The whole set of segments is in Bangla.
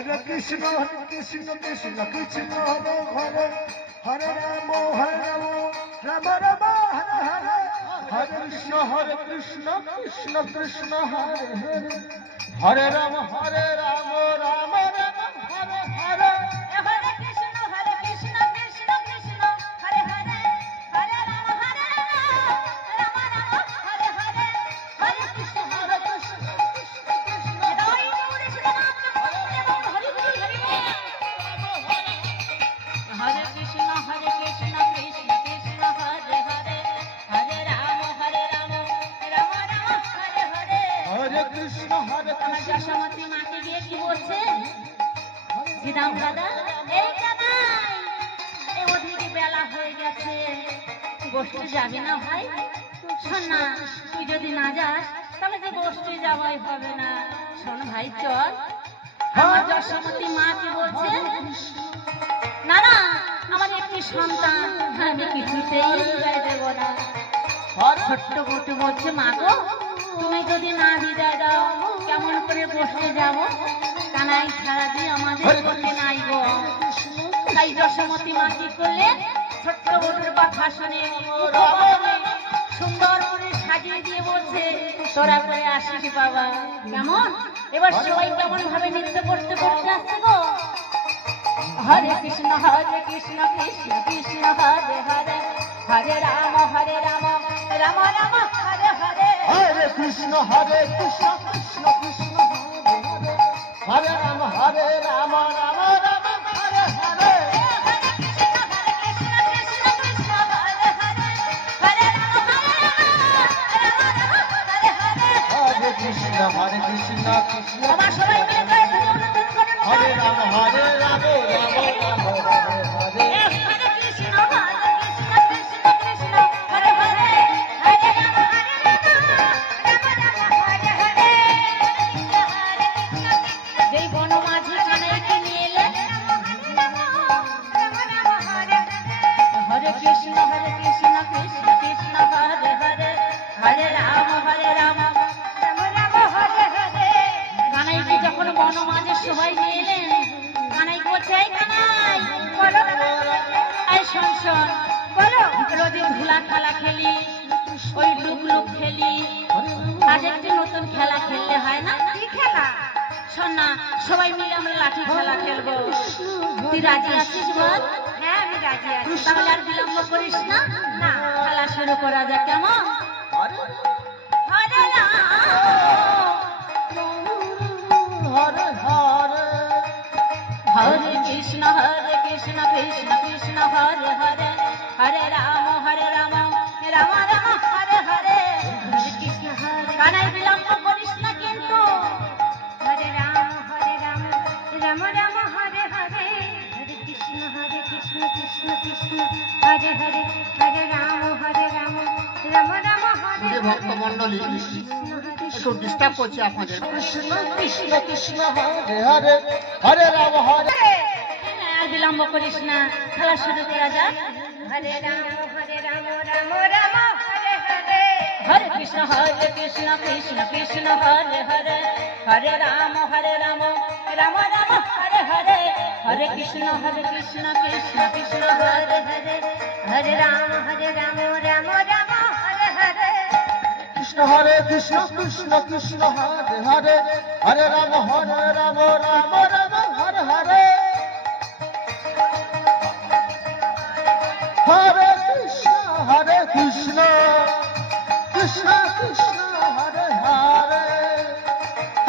Hare Krishna Krishna Krishna Hare Hare Hare Rama Rama Rama Hare Hare Hare Krishna Krishna Krishna Hare Hare Hare Rama Rama Rama Hare Hare Hare Krishna Krishna Krishna Hare Hare Hare Rama Rama Rama Hare Hare Hare Krishna Hare Krishna Krishna Krishna Hare Hare Hare Rama Rama Hare Hare Hare Krishna আমার যশোমতী মাকে গিয়ে কি বলছে শ্রীরাম দাদা এই জামাই এই ওদিকে বেলা হয়ে গেছে গোষ্ঠী যাবি না ভাই শোন না তুই যদি না যাস তাহলে যে গোষ্ঠী যাওয়াই হবে না শোন ভাই চল আমার যশোমতী মা কি বলছে না না আমার একটি সন্তান আমি কিছুতেই বিদায় দেব না ছোট্ট বটু বলছে মা গো তুমি যদি না বিদায় দাও কেমন করে বসে যাব কানাই ছাড়া দিয়ে আমাদের পক্ষে নাই গো তাই যশোমতী মা কি করলে ছোট্ট বটুর কথা শুনে সুন্দর করে সাজিয়ে দিয়ে বলছে তোরা করে আসিস বাবা কেমন এবার সবাই কেমন ভাবে নৃত্য করতে করতে আসছে গো হরে Krishna Krishna Krishna Hare Hare Hare Ram Ram Ram Hare Hare Hare Krishna Krishna Krishna Hare Hare Hare Rama Rama Rama Hare Hare Hare Krishna Krishna আমার সবাই মিলে জয় ধ্বনি অনুধ্যান করুন Hare Rama Rama Rama Hare Hare হরে কৃষ্ণ কৃষ্ণ কৃষ্ণ হরে হরে হরে রাম রাম হরে হরে যেই বনমাঝি কানাইকে নিয়ে এলেন হরে কৃষ্ণ কৃষ্ণ কৃষ্ণ হরে হরে হরে রাম রাম হরে হরে কানাইকে যখন বনমাঝি সবাই নিয়ে এলেন কানাই বলছে এই কানাই বলো এই শোন শোন বলো রোজে ধুলা খেলা খেলি ওই লুক লুক খেলি আজ একটি নতুন খেলা খেললে হয় না কি খেলা শোন না সবাই মিলে আমরা লাঠি খেলা খেলবো তুই রাজি আছিস বল হ্যাঁ আমি রাজি আছি তাহলে আর বিলম্ব করিস না না খেলা শুরু করা যাক কেমন হরে রাম Hare Hare হরে কৃষ্ণ কৃষ্ণ কৃষ্ণ হরে হরে হরে রাম রাম রাম হরে হরে হরে কৃষ্ণ কানাই বিলম্ব করিস না কিন্তু হরে রাম রাম রাম হরে হরে হরে কৃষ্ণ কৃষ্ণ কৃষ্ণ হরে হরে হরে রাম রাম রাম হরে ভক্ত মন্ডলী একটু ডিস্টার্ব করছে আপনাদের কৃষ্ণ কৃষ্ণ কৃষ্ণ হরে হরে হরে রাম হরে আর বিলম্ব করিস না খেলা শুরু করা যাক হরে রাম রাম হরে হরে হরে কৃষ্ণ কৃষ্ণ কৃষ্ণ হরে হরে হরে রাম রাম হরে হরে হরে কৃষ্ণ কৃষ্ণ কৃষ্ণ হরে হরে হরে রাম রাম হরে হরে কৃষ্ণ হরে কৃষ্ণ কৃষ্ণ কৃষ্ণ হরে হরে হরে রাম রাম রাম হরে হরে হরে কৃষ্ণ কৃষ্ণ কৃষ্ণ হরে হরে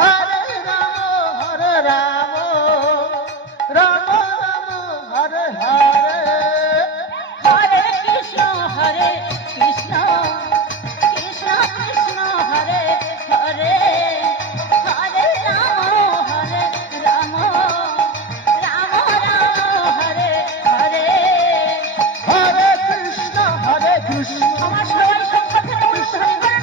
হরে রাম রাম রাম হরে হরে হরে কৃষ্ণ কৃষ্ণ কৃষ্ণ কৃষ্ণ হরে হরে হরে রাম রাম রাম হরে হরে হরে কৃষ্ণ কৃষ্ণ আমার সবাই সংখ্যা থেকে অনুসরণ করেন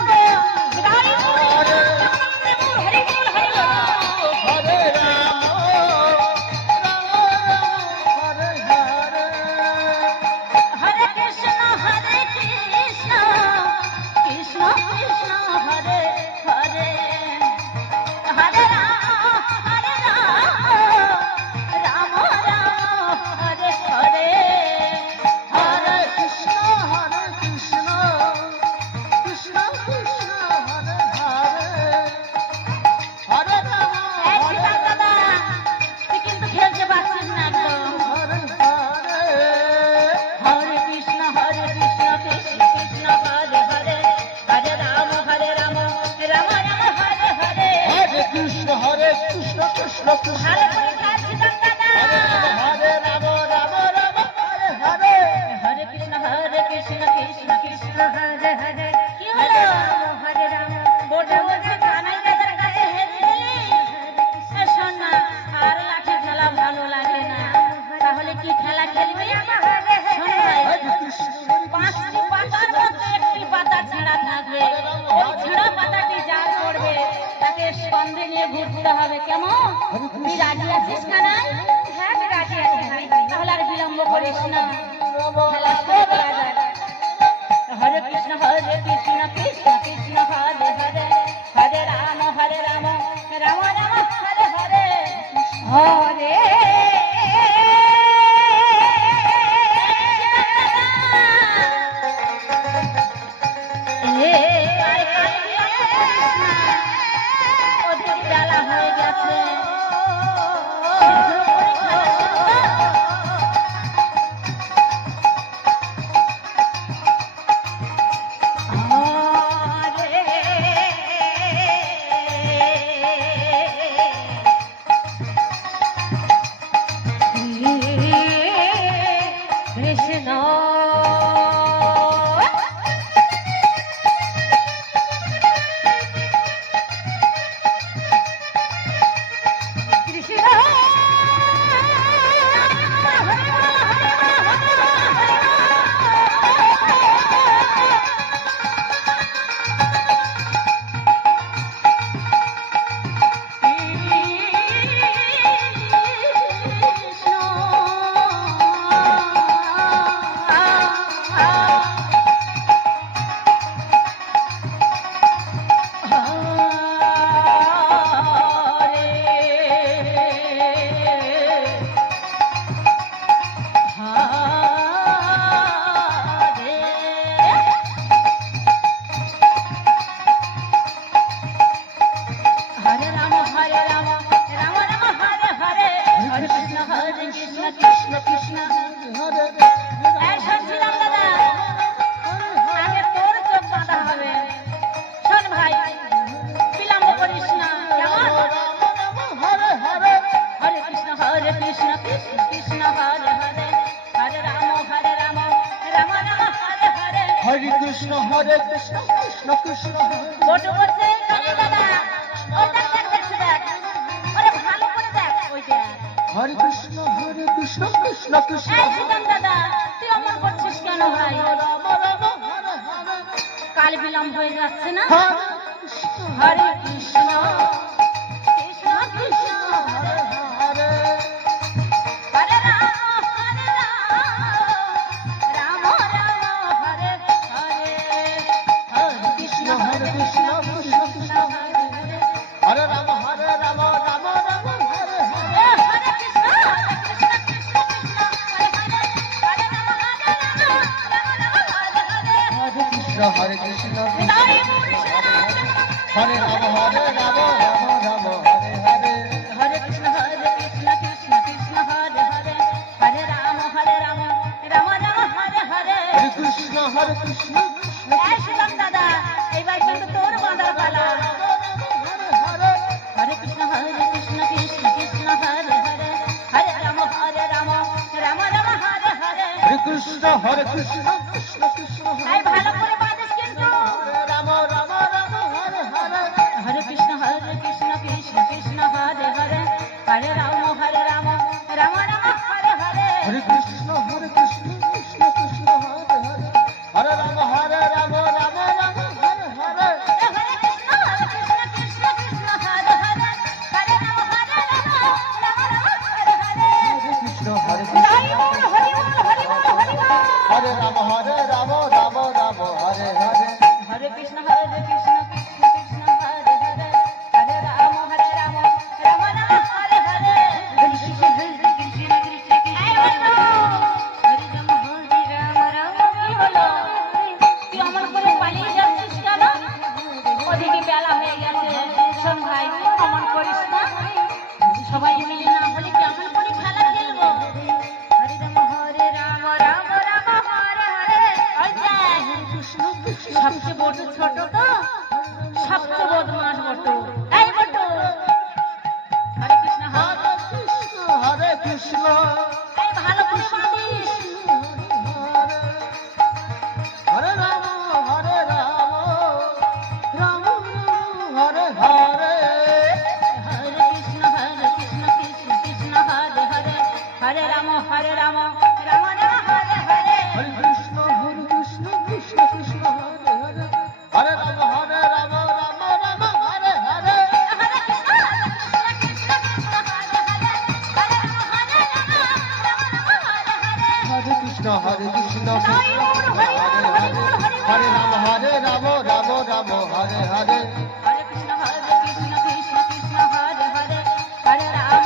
কৃষ্ণ কৃষ্ণ ভালো করে খাচ্ছি দাদা। হরে রাম রাম রাম হরে হরে হরে কৃষ্ণ কৃষ্ণ কৃষ্ণ হরে হরে। কি হলো? হরে রাম বটে বলছে কানাই দাদার কাছে হেরে গেলি। এ শোন না, আর লাঠি খেলা ভালো লাগে না, তাহলে কি খেলা খেলবি? শোন ভাই, হরে কৃষ্ণ 5টি পাতার মধ্যে একটি পাতা ছেঁড়া থাকবে। ওই ছেঁড়া পাতাটি যার পড়বে তাকে সঙ্গে নিয়ে ঘুরতে হবে। কেমন? তুই রাজি আছিস কানাই? হ্যাঁ আমি রাজি আছি ভাই। তাহলে আর বিলম্ব করিস না, খেলা শুরু করা যাক। হরে কৃষ্ণ কৃষ্ণ কৃষ্ণ হরে হরে। হরে রাম রাম রাম হরে হরে। হরে ওদের বেলা হয়ে গেছে। কৃষ্ণ কৃষ্ণ হরে রাম রাম রাম হরে হরে। হরে কৃষ্ণ কৃষ্ণ কৃষ্ণ। হরে এই শুনছিলাম দাদা, আগে তোর চোখ বাঁধা হবে। শোন ভাই, বিলম্ব করিস না। কেমন? হরে হরে হরে কৃষ্ণ কৃষ্ণ কৃষ্ণ হরে হরে। হরে রাম রাম রাম হরে হরে। হরে কৃষ্ণ কৃষ্ণ কৃষ্ণ হরে বটু বলছে কানে দাদা, ওই দেখ দেখ দেখছে দেখ। ওরে ভালো করে দেখ, ওই দেখ। হরে কৃষ্ণ কৃষ্ণ কৃষ্ণ এই সুদাম দাদা, তুই অমন করছিস কেন ভাই? রাম রাম হরে হরে কাল বিলম্ব হয়ে যাচ্ছে না? হরে হরে কৃষ্ণ কৃষ্ণ কৃষ্ণ হরে হরে হরে রাম রাম রাম হরে হরে। হরে কৃষ্ণ কৃষ্ণ কৃষ্ণ কৃষ্ণ হরে হরে। হরে রাম রাম রাম হরে হরে এ হরে কৃষ্ণ কৃষ্ণ কৃষ্ণ হরে হরে। হরে রাম রাম হরে হরে। হরে কৃষ্ণ বিদায় মুর্শিদ রাম হরে রাম রাম রাম হরে হরে হরে কৃষ্ণ কৃষ্ণ কৃষ্ণ হরে হরে। হরে রাম রাম রাম হরে হরে। হরে কৃষ্ণ কৃষ্ণ এই সুদাম দাদা, এইবার কিন্তু তোর বাঁধার পালা। হরে হরে হরে কৃষ্ণ কৃষ্ণ কৃষ্ণ হরে হরে। হরে রাম রাম রাম হরে হরে। হরে কৃষ্ণ কৃষ্ণ কৃষ্ণ এই ভালো করে বাঁধিস কিন্তু। হরে রাম রাম হরে হরে হরে কৃষ্ণ কৃষ্ণ কৃষ্ণ হরে হরে। হরে রাম রাম রাম হরে হরে। হরে কৃষ্ণ কৃষ্ণ কৃষ্ণ হরে হরে হরে রাম রাম রাম হরে হরে হরে কৃষ্ণ কৃষ্ণ কৃষ্ণ হরে হরে। হরে রাম রাম হরে হরে। হরে কৃষ্ণ হরি বল হরি বল হরি বল হরি বল। হরে রাম রাম রাম হরে হরে হরে কৃষ্ণ কৃষ্ণ কৃষ্ণ হরে হরে। হরে রাম রাম রাম হরে হরে। কৃষ্ণ কৃষ্ণ কৃষ্ণ এই বলো, হরি রাম রাম কি হলো? তুই অমন করে পালিয়ে যাচ্ছিস কেন? ওদিকে বেলা হয়ে গেছে। শোন ভাই, অমন করিস না। সবাই মিলে না হলে কেমন করে খেলা খেলবো? হরি রাম রাম রাম হরে হরে। ওই দেখ, সবচেয়ে বড় ছোট তো, সবচেয়ে বদমাস বটু। এই বটু, হরে কৃষ্ণ কৃষ্ণ এই ভালো করে বাঁধিস। হরে রাম হরে রাম রাম রাম হরে হরে হরে কৃষ্ণ কৃষ্ণ কৃষ্ণ হরে হরে, হরে রাম রাম রাম হরে হরে। হরে কৃষ্ণ কৃষ্ণ কৃষ্ণ হরে হরে হরে রাম হরে রাম রাম রাম হরে হরে হরে কৃষ্ণ কৃষ্ণ কৃষ্ণ হরে হরে, হরে রাম রাম রাম হরে হরে। হরে কৃষ্ণ কৃষ্ণ হরি বল, হরি বল, হরি বল, হরি বল। হরে রাম রাম রাম হরে হরে হরে কৃষ্ণ কৃষ্ণ কৃষ্ণ হরে হরে, হরে রাম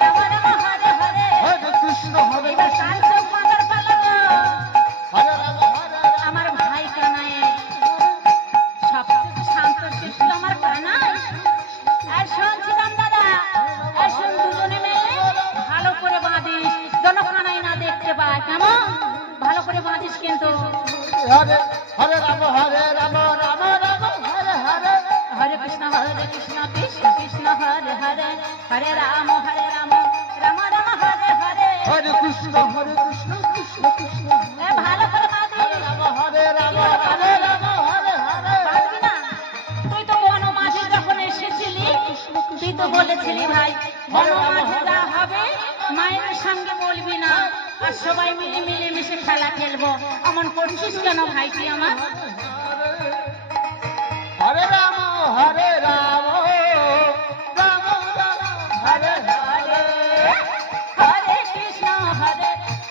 রাম রাম হরে হরে। হরে কৃষ্ণ এবার কাল চোখ মাথার পালা গো। হরে রাম আমার ভাই কানাই সব শান্ত শিষ্ট আমার কানাই। আর শোন শ্রীরাম দাদা, আর শোন দুজনে মিলে ভালো করে বাঁধিস, যেন কানাই না দেখতে পায়, কেমন? ভালো করে বাঁধিস কিন্তু। হরে হরে রাম রাম রাম হরে হরে হরে কৃষ্ণ কৃষ্ণ কৃষ্ণ হরে হরে, হরে রাম রাম রাম হরে হরে। হরে কৃষ্ণ কৃষ্ণ কৃষ্ণ এ ভালো করে বাঁধিস। হরে রাম রাম রাম হরে হরে পারবি না? তুই তো বনমাঝে যখন এসেছিলি, তুই তো বলেছিলি ভাই বনমাঝে যা হবে মায়ের সঙ্গে বলবি না, আর সবাই মিলে মিলেমিশে খেলা খেলবো। এমন করছিস কেন ভাই তুই আমার? হরে রাম রাম রাম হরে হরে হরে কৃষ্ণ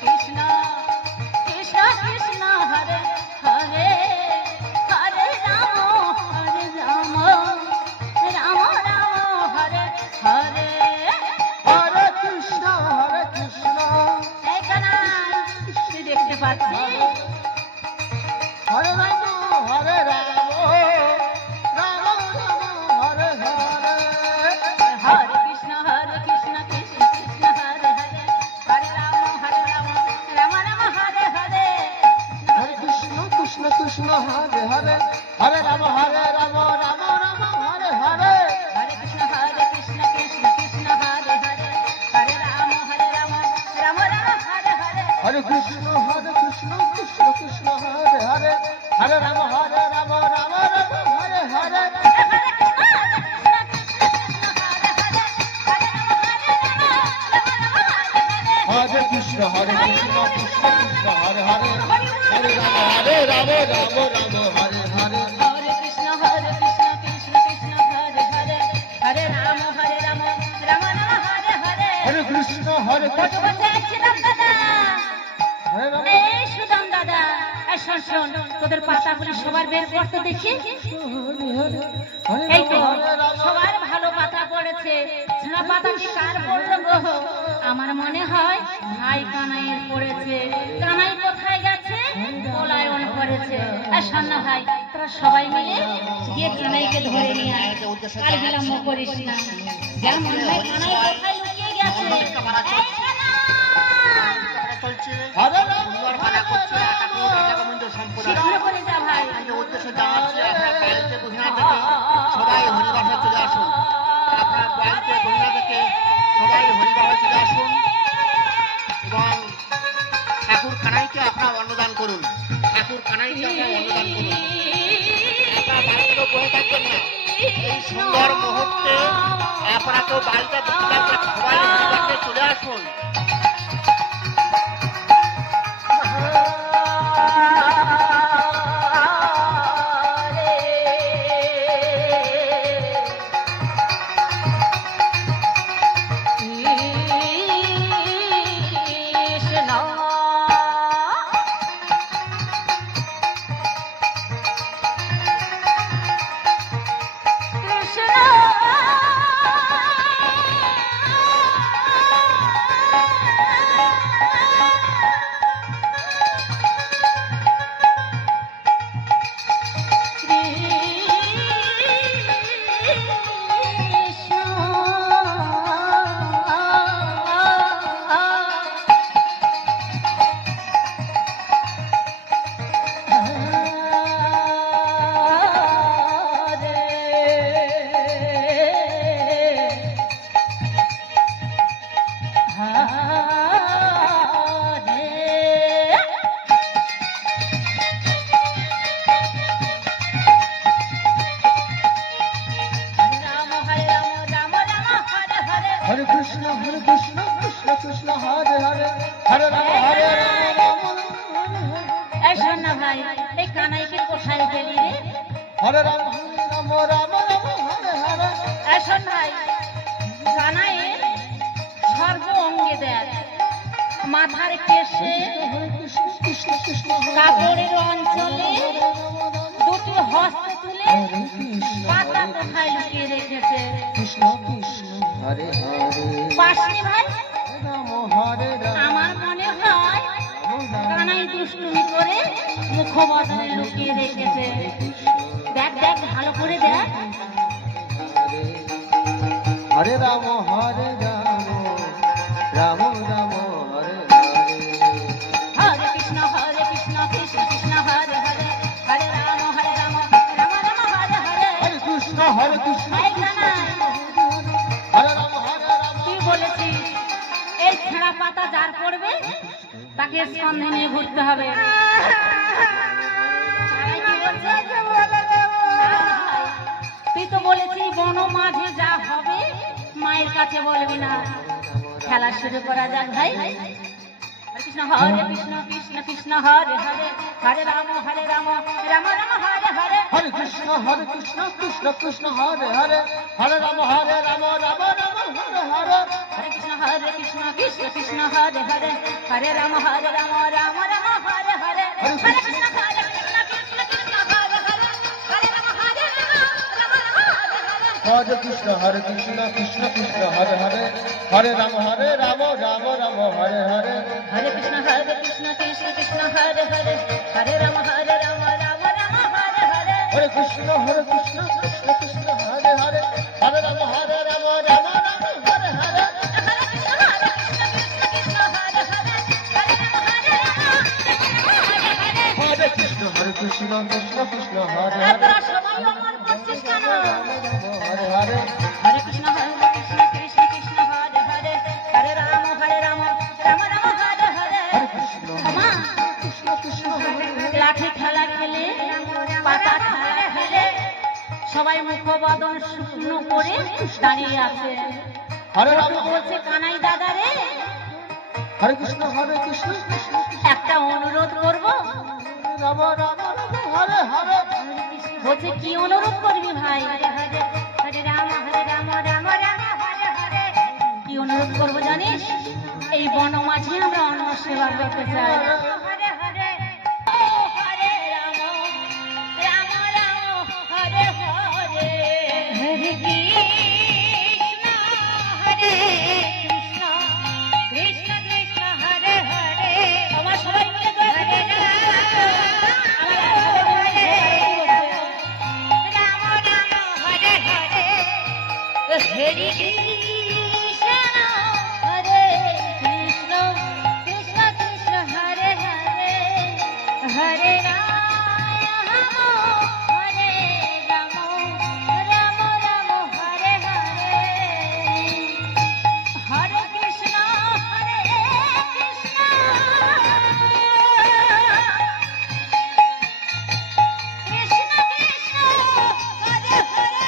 কৃষ্ণ কৃষ্ণ কৃষ্ণ হরে হরে, হরে রাম রাম রাম হরে হরে। হরে কৃষ্ণ এই কানাই, তুই দেখতে পাচ্ছিস? হরে রাম রাম রাম হরে হরে হরে কৃষ্ণ কৃষ্ণ কৃষ্ণ হরে হরে, হরে রাম রাম রাম হরে হরে। হরে কৃষ্ণ কৃষ্ণ হরে হরে হরে রাম রাম রাম হরে হরে হরে কৃষ্ণ কৃষ্ণ কৃষ্ণ হরে হরে, হরে রাম রাম রাম হরে হরে। হরে কৃষ্ণ কৃষ্ণ কৃষ্ণ হরে হরে হরে রাম রাম রাম হরে হরে হরে কৃষ্ণ কৃষ্ণ হরে হরে, হরে রাম রাম হরে হরে। হরে কৃষ্ণ কৃষ্ণ হরে হরে হরে রাম রাম রাম হরে হরে হরে কৃষ্ণ কৃষ্ণ কৃষ্ণ হরে হরে, হরে রাম রাম হরে হরে। হরে কৃষ্ণ কত বছর ছিলাম দাদা? হরে রাম এই সুদাম দাদা, এই শোন শোন, তোদের পাতাগুলি সবার বের করতে দেখি। এই তো সবার ভালো পাতা পড়েছে, ছেঁড়া পাতা কি কার পড়লো গো? আমার মনে হয় ভাই কানাইয়ের পড়েছে। কানাই কোথায় গেছে? পলায়ন করেছে। আর শোন না ভাই, তোরা সবাই মিলে গিয়ে কানাইকে ধরে নিয়ে আয়, আর বিলম্ব করিস না। যেন মনে হয় কানাই কোথায় লুকিয়ে গেছে। এই কানাই! হরে রাম শীঘ্র করে যা ভাই। সবাই হরিবাসে চলে আসুন। আপনার বাড়িতে গঙ্গা থেকে সবাই হরিবাসে চলে আসুন এবং ঠাকুর কানাইকে আপনার অন্নদান করুন। ঠাকুর কানাইকে আপনার অন্নদান করুন। আপনার বাড়িতেও বসে থাকবেন না। এই সুন্দর মুহূর্তে আপনারা কেউ বাড়িতে বসে থাকবেন, সবাই হরিবাসে চলে আসুন। কৃষ্ণ কৃষ্ণ কৃষ্ণ কৃষ্ণ হরে হরে হরে রাম হরে রাম রাম রাম হরে এই শোন না ভাই, এই কানাইকে কোথায় গেলি রে? হরে রাম রাম রাম রাম হরে হরে এই শোন ভাই, কানাই সর্ব অঙ্গে দেখ, মাথার কেশে, কৃষ্ণ কৃষ্ণ কৃষ্ণ কাপড়ের অঞ্চলে দুটি হস্ত তুলে পাতা কোথায় লুকিয়ে রেখেছে? কৃষ্ণ কৃষ্ণ হরে হরে পাশনি ভাই, রাম হরে রাম আমার মনে হয় কানাই দুষ্টুমি করে মুখবদনে লুকিয়ে রেখেছে। দেখ দেখ, ভালো করে দেখ। হরে রাম হরে রাম রাম রাম হরে হরে হরে কৃষ্ণ কৃষ্ণ কৃষ্ণ হরে হরে, হরে রাম রাম হরে হরে। হরে কৃষ্ণ এই কানাই, হরে রাম তুই বলেছিস এই ছেঁড়া পাতা যার পড়বে তাকে স্কন্ধে নিয়ে ঘুরতে হবে। কানাই কি বলছে? তুই তো বলেছিস বন মাঝে যা হবে মায়ের কাছে বলবি না। খেলা শুরু করা যাক ভাই। কৃষ্ণ কৃষ্ণ কৃষ্ণ হরে হরে, হরে রাম রাম রাম হরে হরে। হরে কৃষ্ণ কৃষ্ণ কৃষ্ণ হরে হরে হরে রাম রাম রাম হরে হরে হরে কৃষ্ণ কৃষ্ণ কৃষ্ণ হরে হরে, হরে রাম রাম রাম হরে হরে। হরে কৃষ্ণ কৃষ্ণ কৃষ্ণ হরে হরে, হরে রাম হরে কৃষ্ণ কৃষ্ণ কৃষ্ণ হরে হরে হরে রাম রাম রাম হরে হরে হরে কৃষ্ণ কৃষ্ণ কৃষ্ণ হরে হরে, হরে রাম রাম রাম হরে হরে। হরে কৃষ্ণ কৃষ্ণ কৃষ্ণ হরে হরে হরে রাম রাম রাম হরে হরে হরে কৃষ্ণ কৃষ্ণ হরে হরে, হরে রাম হরে হরে। হরে কৃষ্ণ কৃষ্ণ কৃষ্ণ হরে হরে তোরা সবাই অমর করছিস কেন? হরে হরে হরে কৃষ্ণ কৃষ্ণ কৃষ্ণ হরে হরে, হরে রাম রাম রাম হরে হরে। হরে কৃষ্ণ আমা, কৃষ্ণ কৃষ্ণ হরে লাঠি খেলা খেলে, পাতা খেলা খেলে সবাই মুখবদন শুকনো করে দাঁড়িয়ে আছে। হরে রাম বলছে কানাই দাদা রে, হরে কৃষ্ণ কৃষ্ণ একটা অনুরোধ করব। রাম রাম হরে হরে বলছে কি অনুরোধ করবি ভাই? হরে রাম রাম রাম হরে হরে। কি অনুরোধ করবো জানিস? এই বনমাঝে আমরা অন্ন সেবা করতে চাই। হরে হরে হরে রাম রাম রাম হরে হরে, হরে কৃষ্ণ হরে কৃষ্ণ কৃষ্ণ কৃষ্ণ হরে হরে। আমার সবাই মিলে হরে হরে কৃষ্ণ হরে কৃষ্ণ কৃষ্ণ কৃষ্ণ হরে হরে, হরে রাম হরে রাম রাম রাম হরে হরে। হরে কৃষ্ণ কৃষ্ণ কৃষ্ণ কৃষ্ণ হরে হরে,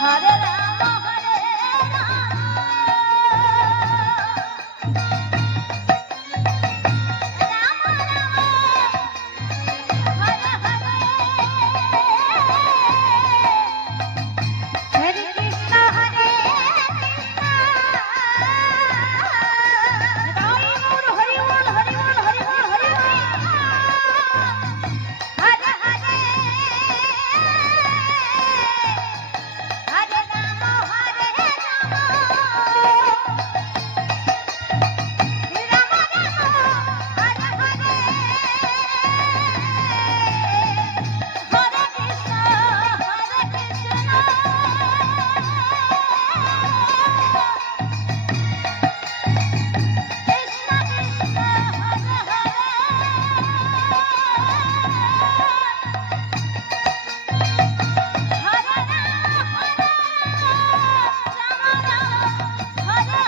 হরে রাম হরে রাম রাম রাম হরে হরে হরে কৃষ্ণ হরে কৃষ্ণ হরি বল হরি বল হরি বল হরি বল হরি বল হরে হরে হরে রাম হরে রাম রাম রাম হরে হরে হরে কৃষ্ণ কৃষ্ণ কৃষ্ণ হরে হরে হরে রাম হরে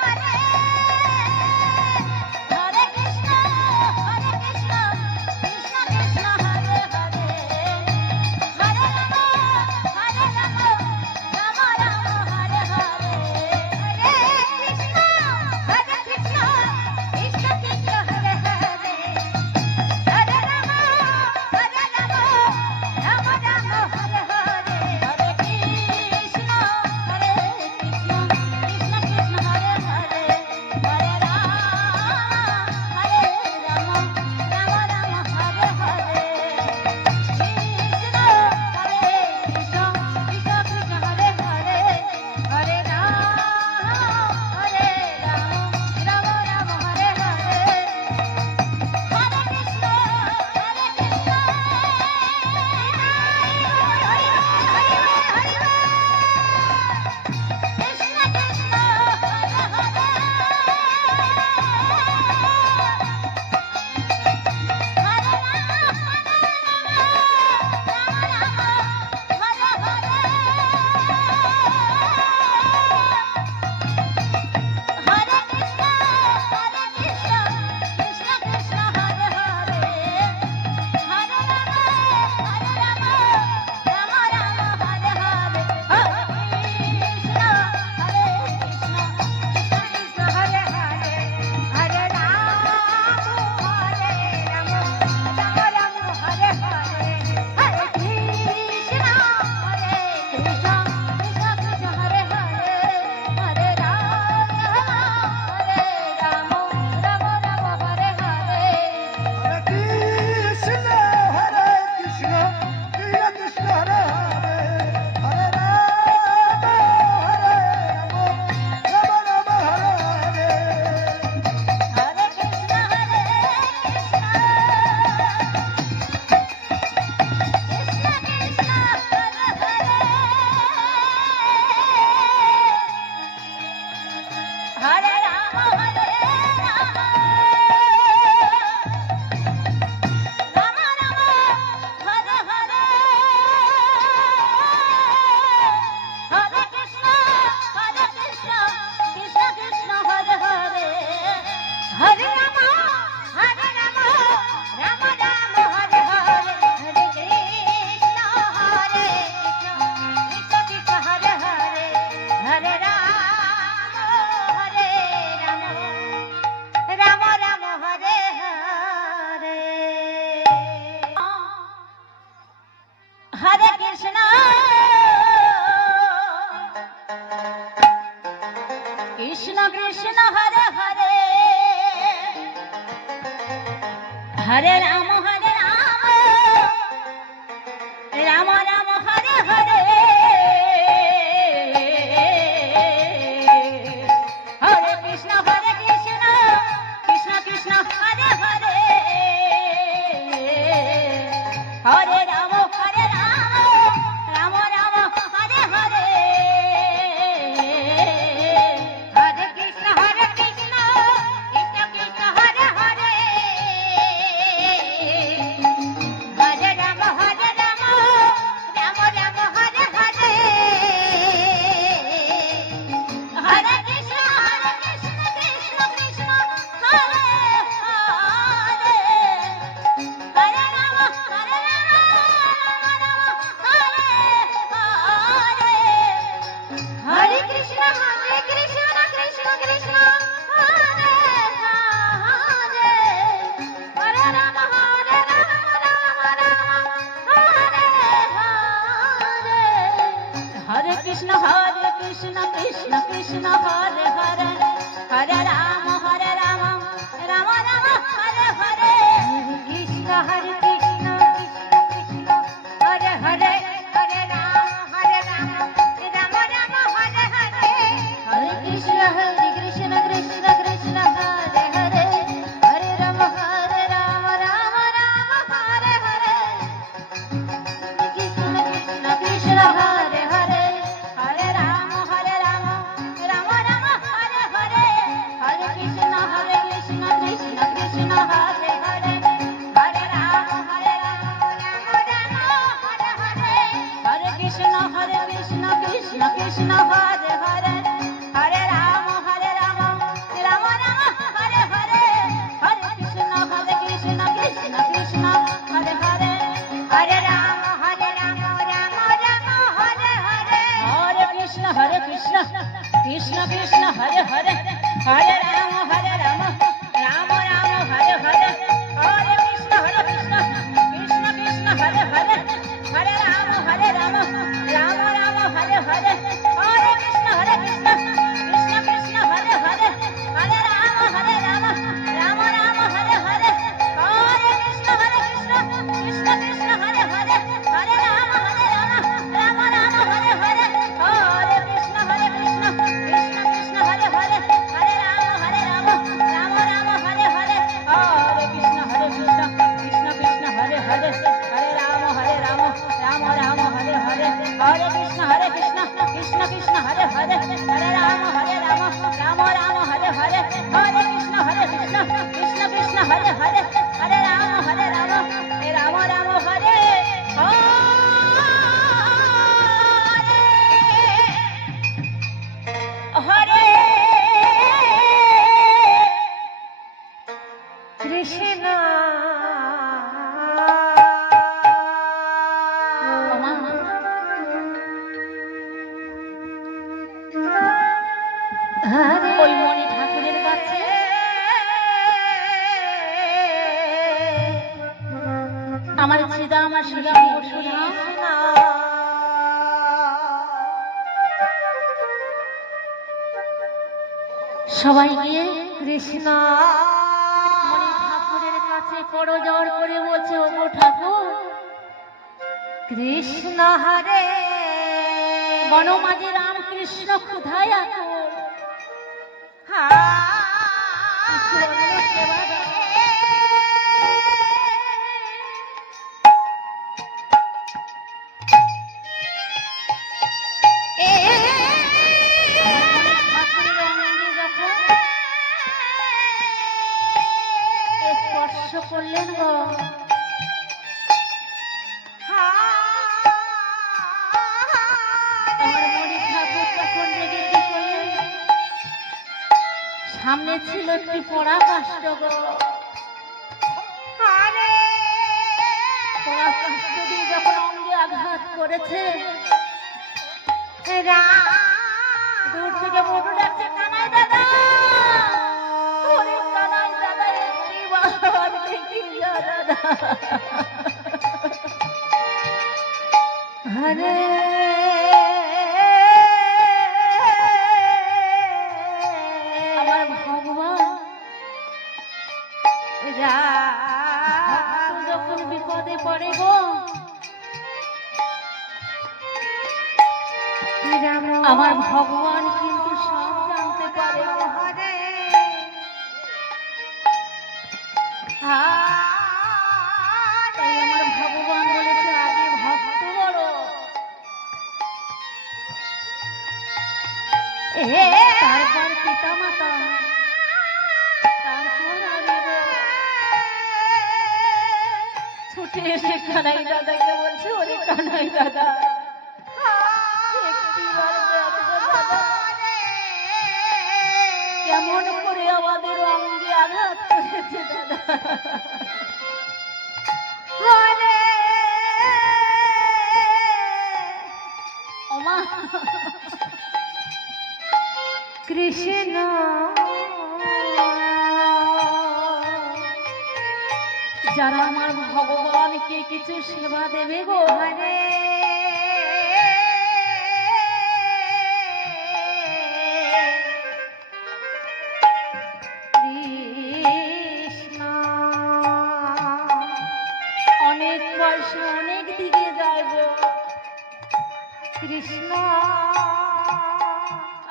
হরে হরে কৃষ্ণ কৃষ্ণ কৃষ্ণ হরে হরে হরে রাম হরে হরে হরে কৃষ্ণ কৃষ্ণ কৃষ্ণ হরে হরে হরে রাম রাম রাম হরে হরে হরে কৃষ্ণ কৃষ্ণ কৃষ্ণ কৃষ্ণ হরে হরে হরে রাম রাম রাম হরে হরে হরে কৃষ্ণ কৃষ্ণ কৃষ্ণ কৃষ্ণ হরে হরে হরে রাম রাম রাম হরে হরে কৃষ্ণ কৃষ্ণ কৃষ্ণ কৃষ্ণ হরে হরে হরে রাম রাম রাম হরে হরে হরে কৃষ্ণ কৃষ্ণ কৃষ্ণ হরে হরে হরে কৃষ্ণ কৃষ্ণ হরে হরে হরে রাম হরে রাম রাম রাম হরে হরে হরে কৃষ্ণ কৃষ্ণ কৃষ্ণ হরে হরে হরে রাম রাম রাম হরে হরে হরে কৃষ্ণ কৃষ্ণ কৃষ্ণ হরে হরে কৃষ্ণ হরে হরে হরে রাম রাম রাম হরে হরে কৃষ্ণ হরে কৃষ্ণ কৃষ্ণ কৃষ্ণ হরে হরে হরে রাম রাম রাম হরে হরে হরে কৃষ্ণ কৃষ্ণ কৃষ্ণ হরে হরে হরে রাম রাম রাম হরে হরে কৃষ্ণ কৃষ্ণ কৃষ্ণ হরে হরে হরে রাম রাম রাম হরে হরে হরে কৃষ্ণ কৃষ্ণ কৃষ্ণ হরে হরে হরে রাম রাম হরে হরে হরে কৃষ্ণ কৃষ্ণ কৃষ্ণ হরে হরে হরে রাম রাম রাম হরে হরে হরে কৃষ্ণ কৃষ্ণ কৃষ্ণ হরে হরে হরে রাম রাম হরে হরে হরে কৃষ্ণ কৃষ্ণ কৃষ্ণ হরে হরে হরে রাম রাম রাম হরে হরে হরে কৃষ্ণ কৃষ্ণ কৃষ্ণ হরে হরে হরে রাম রাম রাম হরে হরে হরে কৃষ্ণ কৃষ্ণ কৃষ্ণ হরে হরে হরে রাম রাম রাম হরে হরে হরে কৃষ্ণ কৃষ্ণ কৃষ্ণ হরে হরে হরে রাম রাম রাম হরে হরে হরে কৃষ্ণ কৃষ্ণ কৃষ্ণ হরে হরে হরে রাম রাম রাম হরে হরে হরে কৃষ্ণ কৃষ্ণ কৃষ্ণ হরে হরে হরে রাম রাম রাম হরে হরে হরে কৃষ্ণ কৃষ্ণ কৃষ্ণ হরে হরে হরে রাম রাম রাম হরে হরে হরে কৃষ্ণ কৃষ্ণ কৃষ্ণ হরে হরে হরে রাম রাম হরে হরে কৃষ্ণ ওই মণি ঠাকুরের কাছে আমার ছিদা আমার শিরা সবাই গিয়ে কৃষ্ণ মণি ঠাকুরের কাছে করজোড় করে বলছে ওগো ঠাকুর কৃষ্ণ হরে বনমাঝে রাম কৃষ্ণ ক্ষুধায় আকুল স্পর্শ করলেন গো সামনে ছিল একটি পড়া কাষ্ঠ গো পড়া কাষ্ঠ দিয়ে যখন অঙ্গে আঘাত করেছে দূর থেকে মোটু ডাকছে কানাই দাদা ওরে কানাই দাদা একটি বার দেখি যা দাদা হরে যখন বিপদে পড়ে গো আমার ভগবান কিন্তু সব জানতে পারে তাই আমার ভগবান বলেছে আগে ভক্ত বড় তারপর পিতা মাতা তারপর আমি ছুটে এসে কানাই দাদাকে বলছি ওরে কানাই দাদা কেমন করে আমাদের অঙ্গে আঘাত করেছে দাদা ওমা কৃষ্ণ যারা আমার ভগবানকে কিছু সেবা দেবে গো হরে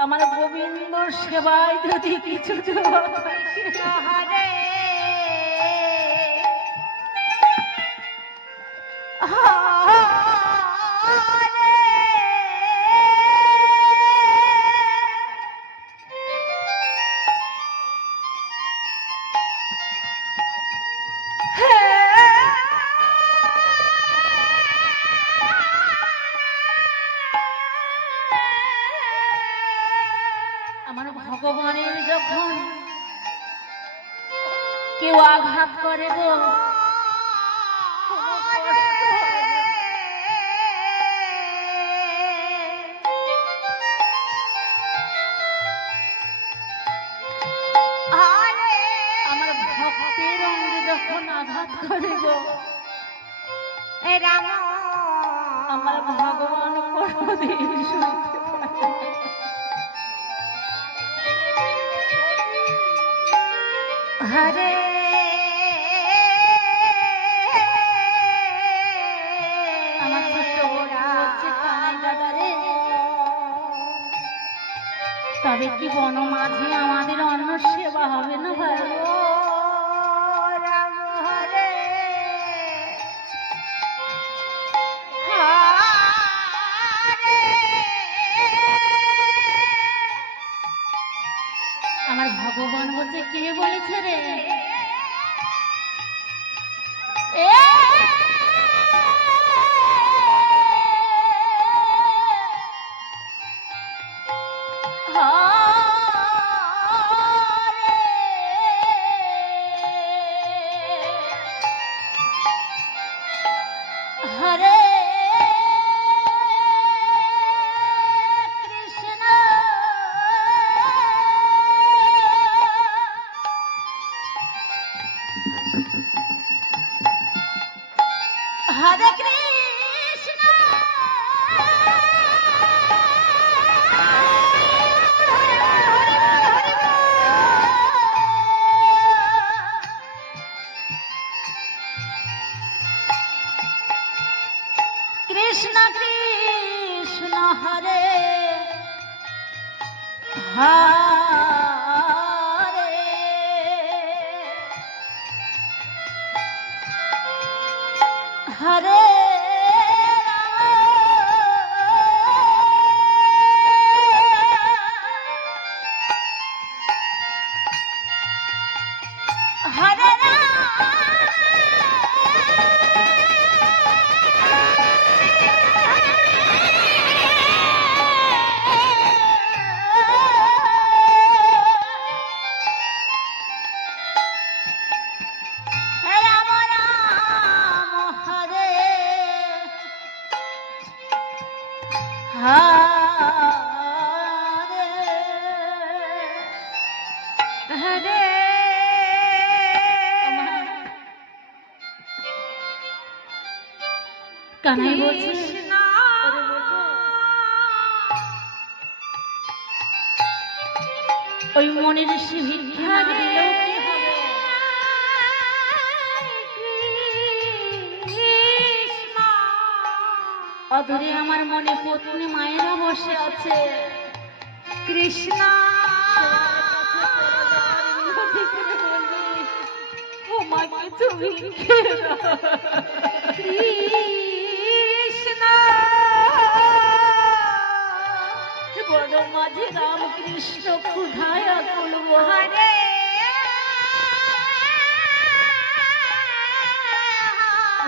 আমার গোবিন্দ সেবায় যদি কিছু দেওয়া হয়। হরে আমার ভগবানের যখন কেউ আঘাত করে গো, আমার ভক্তের অঙ্গে যখন আঘাত করে গো, রাম আমার ভগবান কোনদিন শুনতে পায় না। হরে আমার ছোট্ট বোন বলছে, কানাই দাদা রে, তবে কি বন মাঝে আমাদের অন্ন সেবা হবে না ভাই? রাম হরে আমার ভগবান বলছে, কে বলেছে রে? এ হরে কৃষ্ণ হরে কৃষ্ণ কৃষ্ণ কৃষ্ণ হরে হরে হরে হরে রাম রাম হরে হরে হরে কানাই বলছে, কৃষ্ণ ওরে বেটো, ওই মনের সে ভিক্ষে না দিলেও কি হবে? কৃষ্ণ অদূরে আমার মনে পত্নী মায়েরা বসে আছে। কৃষ্ণ মিনতি করে বলবে, ও মা কিছু ভিক্ষে দাও। কৃষ্ণ বড় মাঝে রামকৃষ্ণ ক্ষুধায় করব। হরে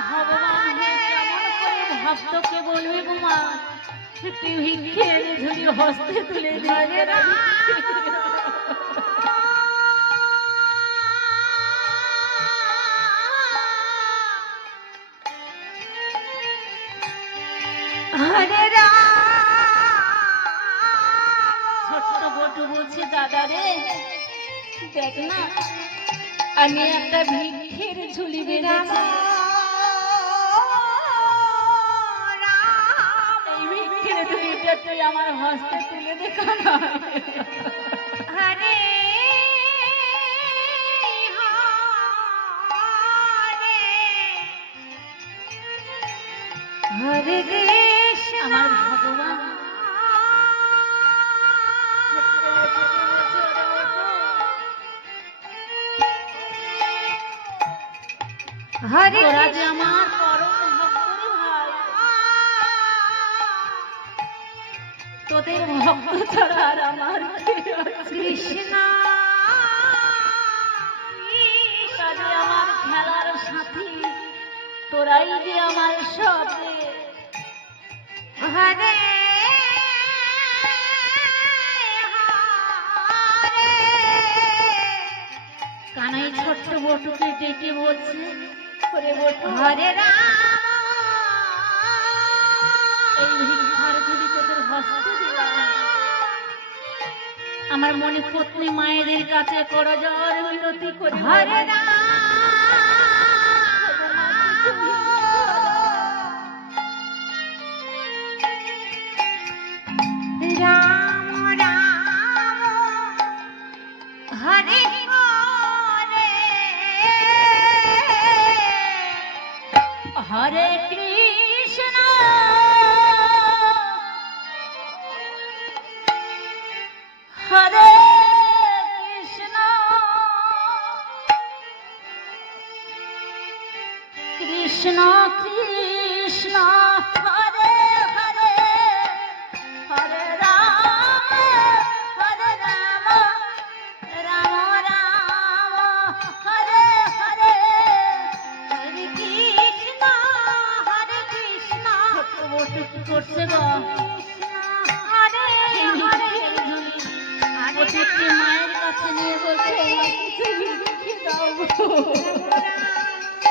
ভগবান হে কেমন করে ভক্তকে বলবে গো মা, একটু ভিক্ষে এনে ঝুলি হস্তে তুলে দিয়ে হরে রাম ছোট্ট বটু বলছে, দাদা রে দেখ না, আমি একটা ভিক্ষের ঝুলি বেঁধেছি, এই ভিক্ষের ঝুলিটা তুই আমার হস্তে তুলে দেখা না। হরে হরে কৃষ্ণ আমার ভগবান হরে তোরা যে আমার পরম ভক্ত রে ভাই, তোদের ভক্ত ছাড়া আর আমার কে আছে? কৃষ্ণ তোরা যে আমার খেলার সাথী, তোরাই যে আমার সব রে। হরে হরে কানাই ছোট্ট বটুকে ডেকে বলছে, ওরে বটু, হরে রাম এই ভিক্ষার ঝুলি তোদের হস্তে দিলাম। আমার মনে পত্নী মায়েদের কাছে করজোড় মিনতি করি, হরে রাম রাম রাম হরে হরে হরে কৃষ্ণ হরে কৃষ্ণ কৃষ্ণ কৃষ্ণ হরে হরে হরে রাম রাম রাম হরে হরে হরে কৃষ্ণ হরে কৃষ্ণ ছোট্ট বটু কি করছে গো? হরে হরে প্রত্যেকটি মায়ের কাছে নিয়ে বলছে, "আমার কিছু লিখে দাও গো।"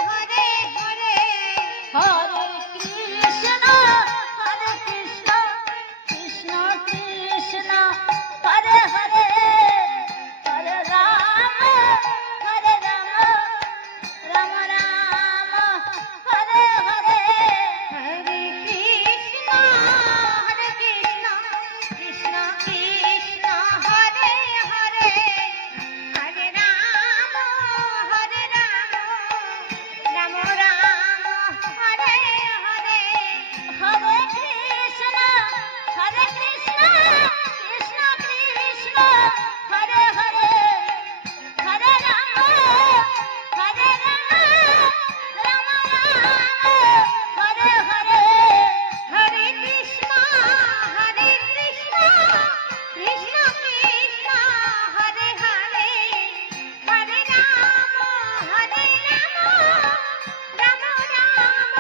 হরে হরে হরে কৃষ্ণ কৃষ্ণ কৃষ্ণ হরে হরে হরে রাম রাম রাম হরে হরে হরে কৃষ্ণ কৃষ্ণ কৃষ্ণ হরে হরে হরে রাম রাম রাম হরে হরে হরে কৃষ্ণ কৃষ্ণ কৃষ্ণ হরে হরে হরে রাম রাম হরে হরে হরে কৃষ্ণ কৃষ্ণ কৃষ্ণ হরে হরে হরে রাম রাম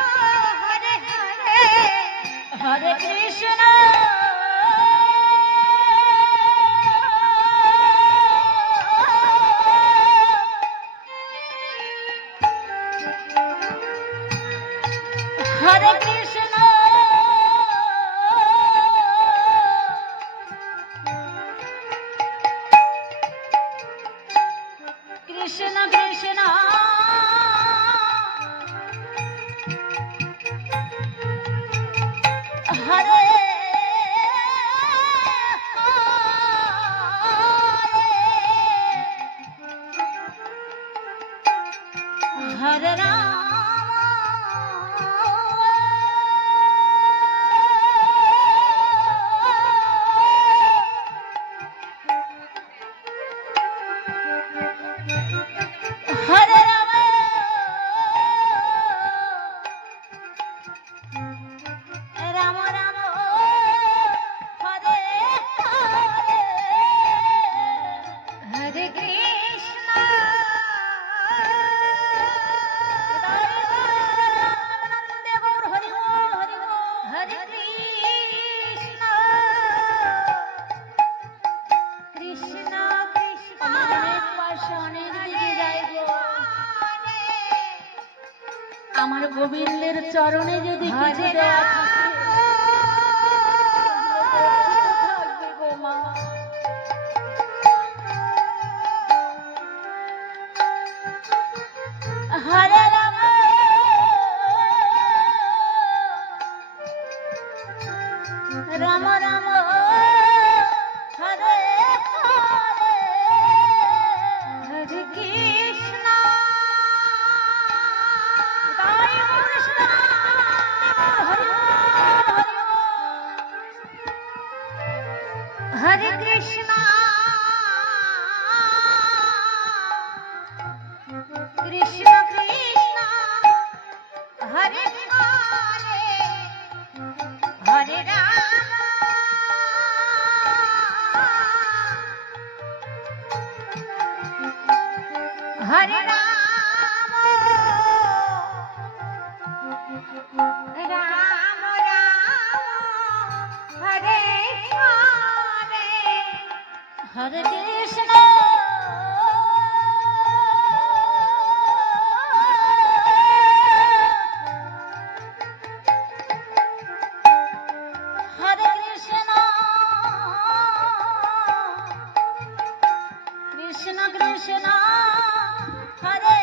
হরে হরে হরে কৃষ্ণ হরে কৃষ্ণ কৃষ্ণ কৃষ্ণ হরে হরে রাম হরে রাম রাম রাম হরে হরে হরে কৃষ্ণ হরে কৃষ্ণ কৃষ্ণ কৃষ্ণ অনেক পাশে অনেক দিকে যাই গো। আমার গোবিন্দের চরণে যদি কিছু দেওয়া থাকে, থাকবে গো মা। হরে রাম রাম রাম হরে হরে হরে কৃষ্ণ তাই কৃষ্ণ হরি হরে কৃষ্ণ কৃষ্ণ কৃষ্ণ হরে হরে রাম হরে রাম রাম রাম হরে হরে হরে কৃষ্ণ হরে কৃষ্ণ কৃষ্ণ কৃষ্ণ হরে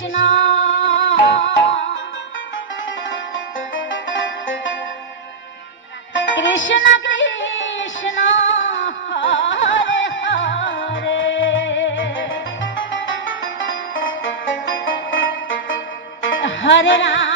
কৃষ্ণ কৃষ্ণ কৃষ্ণ হরে হরে হরে রাম